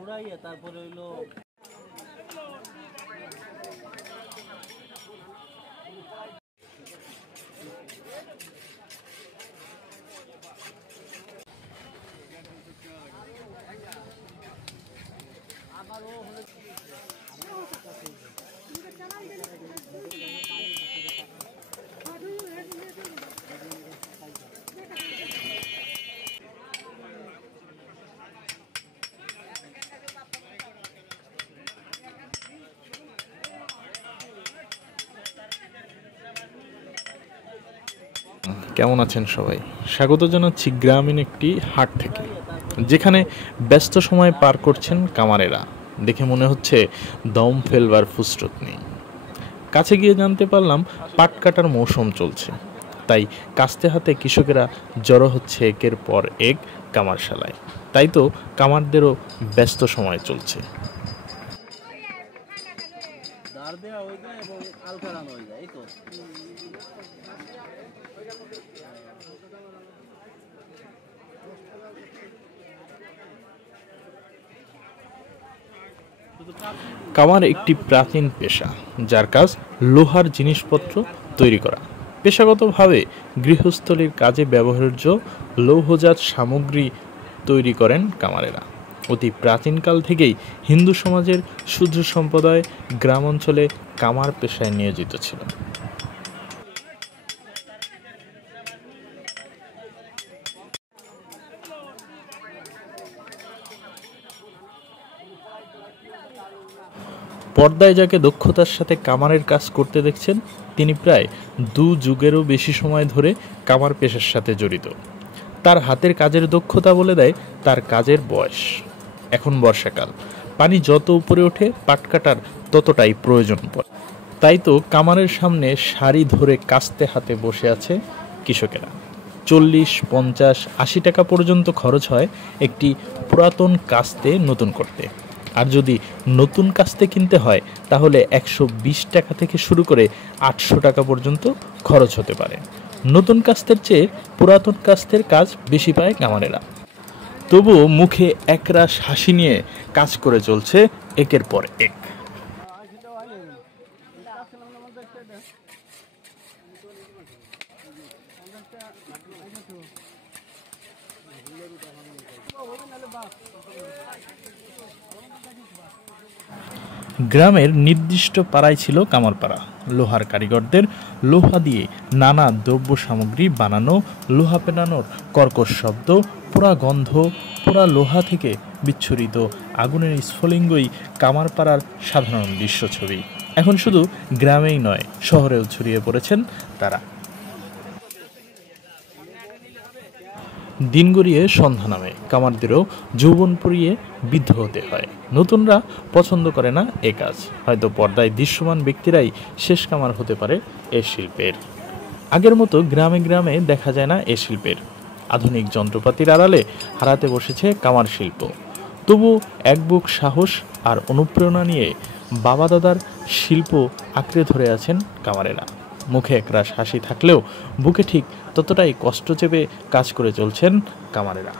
পুরাইয়া তারপরে হইলো কেমন আছেন সবাই? স্বাগত জানাচ্ছি গ্রামীণ একটি হাট থেকে, যেখানে ব্যস্ত সময় পার করছেন কামারেরা। দেখে মনে হচ্ছে দম ফেলবার ফুসরত নেই। কাছে গিয়ে জানতে পারলাম পাট কাটার মৌসুম চলছে, তাই কাস্তে হাতে কৃষকেরা জড়ো হচ্ছে একের পর এক কামারশালায়। তাই তো কামারদেরও ব্যস্ত সময় চলছে। কামার একটি প্রাচীন পেশা, যার কাজ লোহার জিনিসপত্র তৈরি করা। পেশাগতভাবে গৃহস্থলীর কাজে ব্যবহার্য লৌহজাত সামগ্রী তৈরি করেন কামারেরা। অতি প্রাচীনকাল থেকেই হিন্দু সমাজের শূদ্র সম্প্রদায় গ্রাম অঞ্চলে কামার পেশায় নিয়োজিত ছিল। পর্দায় যাকে দক্ষতার সাথে কামারের কাজ করতে দেখছেন, তিনি প্রায় 2 যুগেরও বেশি সময় ধরে কামার পেশার সাথে জড়িত। তার হাতের কাজের দক্ষতা বলে দেয় তার কাজের বয়স। এখন বর্ষাকাল, পানি যত উপরে ওঠে পাট কাটার ততটাই প্রয়োজন পড়ে। তাই তো কামারের সামনে সারি ধরে কাস্তে হাতে বসে আছে কৃষকেরা। 40, 50, 80 টাকা পর্যন্ত খরচ হয় একটি পুরাতন কাস্তে নতুন করতে। আর যদি নতুন কাস্তে কিনতে হয় তাহলে 120 টাকা থেকে শুরু করে 800 টাকা পর্যন্ত খরচ হতে পারে। নতুন কাস্তের চেয়ে পুরাতন কাস্তের কাজ বেশি পায় কামারেরা। তবুও মুখে একরাশ হাসি নিয়ে কাজ করে চলছে একের পর এক। গ্রামের নির্দিষ্ট পাড়ায় ছিল কামারপাড়া। লোহার কারিগরদের লোহা দিয়ে নানা দ্রব্য সামগ্রী বানানো, লোহা পেনানোর কর্কশ শব্দ, পোড়া গন্ধ, পোড়া লোহা থেকে বিচ্ছুরিত আগুনের স্ফুলিঙ্গই কামারপাড়ার সাধারণ দৃশ্য ছবি। এখন শুধু গ্রামেই নয়, শহরেও ছড়িয়ে পড়েছেন তারা। দিন গড়িয়ে সন্ধ্যা নামে, কামারদেরও যৌবন পুড়িয়ে বৃদ্ধ হতে হয়। নতুনরা পছন্দ করে না এ কাজ। হয়তো পর্দায় দৃশ্যমান ব্যক্তিরাই শেষ কামার হতে পারে এ শিল্পের। আগের মতো গ্রামে গ্রামে দেখা যায় না এ শিল্পের। আধুনিক যন্ত্রপাতির আড়ালে হারাতে বসেছে কামার শিল্প। তবু এক বুক সাহস আর অনুপ্রেরণা নিয়ে বাবা দাদার শিল্প আঁকড়ে ধরে আছেন কামারেরা। মুখে একরাশ হাসি থাকলেও বুকে ঠিক ততটাই কষ্ট চেপে কাজ করে চলছেন কামারেরা।